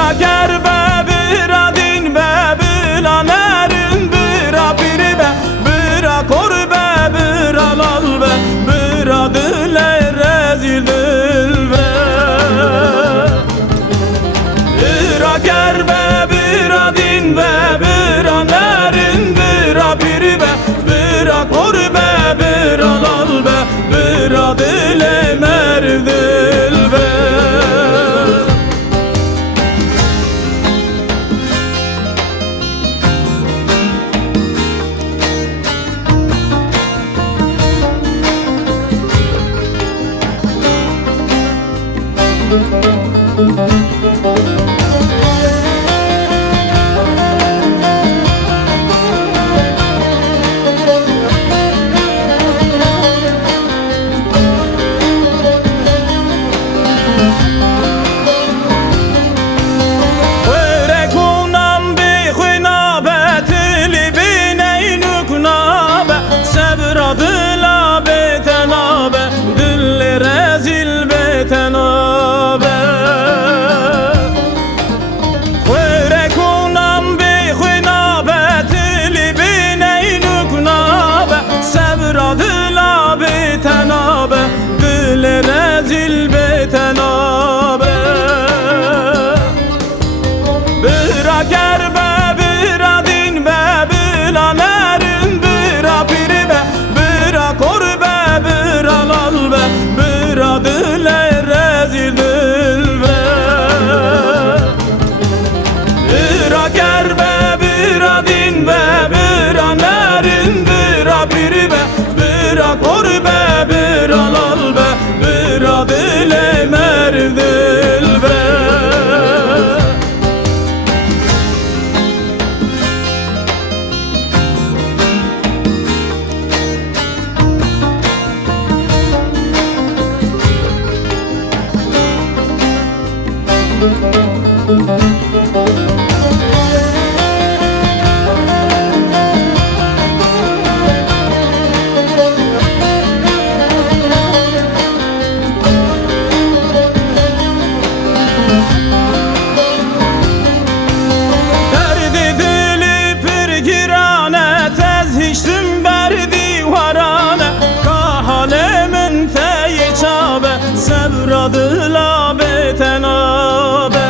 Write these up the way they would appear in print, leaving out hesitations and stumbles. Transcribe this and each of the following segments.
Bira gerbe bira din be bira nerin bira biri be bira kor be bira lal be bira dile rezil dil be. Bira gerbe bira din be bira nerin bira biri be bira kor be bira lal be bira dile merdil be. Bira gerbe bira din be bira nerin bira biri be bira kor be bira lal be bira dile rezil dil be. Bira gerbe bira din be bira nerin bira biri be bira kor be bira lal be bira dile merdil be. Derdi dili pirgirane tez hiçtim berdi varane kahalemin teyi çabe sevradıla betenabe.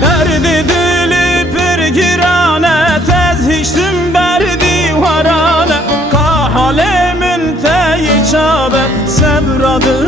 Derdi dili pirgirane tez hiçtim berdi varane kahalemin teyi çabe sevradıla